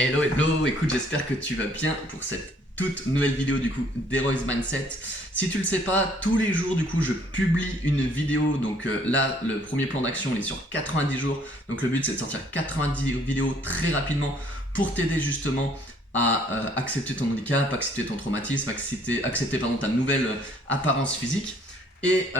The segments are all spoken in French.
Hello, hello, écoute, j'espère que tu vas bien pour cette toute nouvelle vidéo du coup d'Heroes Mindset. Si tu le sais pas, tous les jours du coup je publie une vidéo, donc là le premier plan d'action il est sur 90 jours, donc le but c'est de sortir 90 vidéos très rapidement pour t'aider justement à accepter ton handicap, accepter ton traumatisme, accepter ta nouvelle apparence physique. Et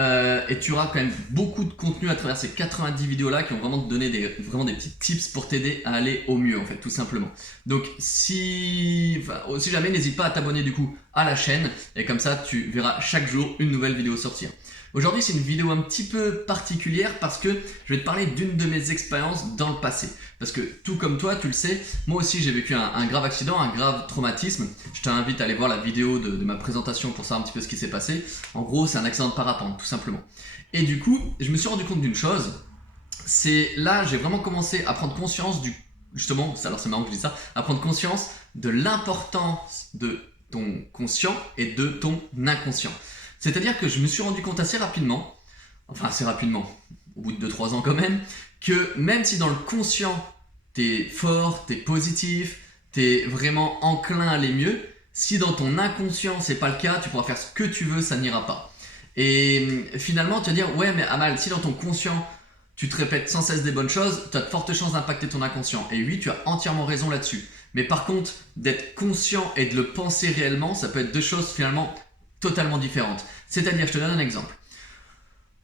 tu auras quand même beaucoup de contenu à travers ces 90 vidéos là qui vont vraiment te donner des petits tips pour t'aider à aller au mieux en fait, tout simplement. Donc si jamais, n'hésite pas à t'abonner du coup à la chaîne et comme ça tu verras chaque jour une nouvelle vidéo sortir. Aujourd'hui c'est une vidéo un petit peu particulière parce que je vais te parler d'une de mes expériences dans le passé. Parce que tout comme toi, tu le sais, moi aussi j'ai vécu un grave accident, un grave traumatisme. Je t'invite à aller voir la vidéo de ma présentation pour savoir un petit peu ce qui s'est passé. En gros, c'est un accident de parapente, tout simplement. Et du coup, je me suis rendu compte d'une chose, c'est là j'ai vraiment commencé à prendre conscience justement, alors c'est marrant que je dis ça, à prendre conscience de l'importance de ton conscient et de ton inconscient. C'est-à-dire que je me suis rendu compte assez rapidement, au bout de 2-3 ans quand même, que même si dans le conscient, t'es fort, t'es positif, t'es vraiment enclin à aller mieux, si dans ton inconscient c'est pas le cas, tu pourras faire ce que tu veux, ça n'ira pas. Et finalement, tu vas dire, ouais mais Amal, si dans ton conscient, tu te répètes sans cesse des bonnes choses, tu as de fortes chances d'impacter ton inconscient. Et oui, tu as entièrement raison là-dessus. Mais par contre, d'être conscient et de le penser réellement, ça peut être deux choses finalement totalement différentes. C'est-à-dire, je te donne un exemple.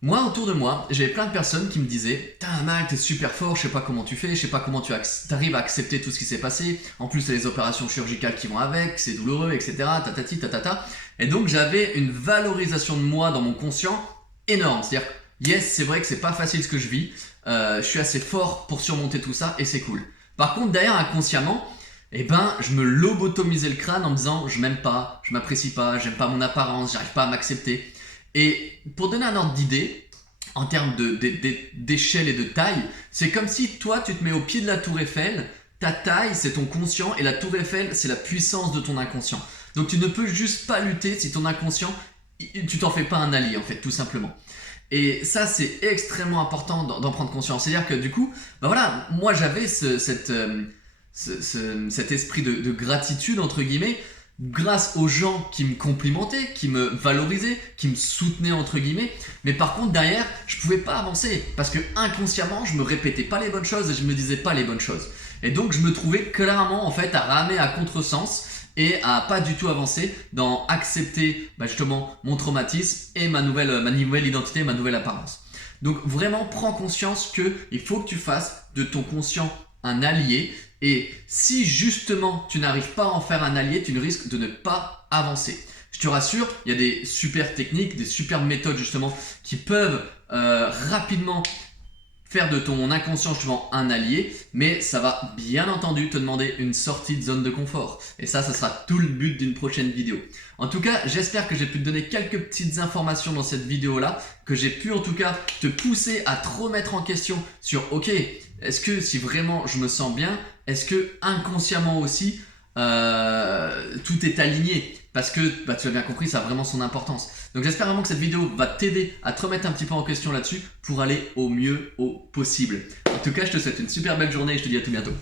Moi, autour de moi, j'avais plein de personnes qui me disaient « Putain, Amal, t'es super fort, je sais pas comment tu fais, je sais pas comment tu arrives à accepter tout ce qui s'est passé. En plus, t'as les opérations chirurgicales qui vont avec, c'est douloureux, etc. Tatati, tatata. » Et donc, j'avais une valorisation de moi dans mon conscient énorme. C'est-à-dire, yes, c'est vrai que c'est pas facile ce que je vis, je suis assez fort pour surmonter tout ça et c'est cool. Par contre, derrière, inconsciemment, je me lobotomisais le crâne en me disant « Je m'aime pas, je m'apprécie pas, j'aime pas mon apparence, j'arrive pas à m'accepter. » Et pour donner un ordre d'idée, en termes d'échelle et de taille, c'est comme si toi tu te mets au pied de la tour Eiffel, ta taille c'est ton conscient et la tour Eiffel c'est la puissance de ton inconscient. Donc tu ne peux juste pas lutter si ton inconscient, tu t'en fais pas un allié en fait, tout simplement. Et ça c'est extrêmement important d'en prendre conscience. C'est-à-dire que du coup, moi j'avais cet esprit de gratitude entre guillemets, grâce aux gens qui me complimentaient, qui me valorisaient, qui me soutenaient entre guillemets, mais par contre derrière je pouvais pas avancer parce que inconsciemment je me répétais pas les bonnes choses et je me disais pas les bonnes choses. Et donc je me trouvais clairement en fait à ramer à contresens et à pas du tout avancer dans accepter justement mon traumatisme et ma nouvelle identité, ma nouvelle apparence. Donc vraiment prends conscience qu'il faut que tu fasses de ton conscient un allié. Et si justement tu n'arrives pas à en faire un allié, tu ne risques de ne pas avancer. Je te rassure, il y a des super techniques, des super méthodes justement qui peuvent rapidement faire de ton inconscient justement un allié, mais ça va bien entendu te demander une sortie de zone de confort. Et ça sera tout le but d'une prochaine vidéo. En tout cas, j'espère que j'ai pu te donner quelques petites informations dans cette vidéo-là, que j'ai pu en tout cas te pousser à te remettre en question sur ok, est-ce que si vraiment je me sens bien, est-ce que inconsciemment aussi tout est aligné? Parce que tu as bien compris, ça a vraiment son importance. Donc j'espère vraiment que cette vidéo va t'aider à te remettre un petit peu en question là-dessus pour aller au mieux au possible. En tout cas, je te souhaite une super belle journée et je te dis à tout bientôt.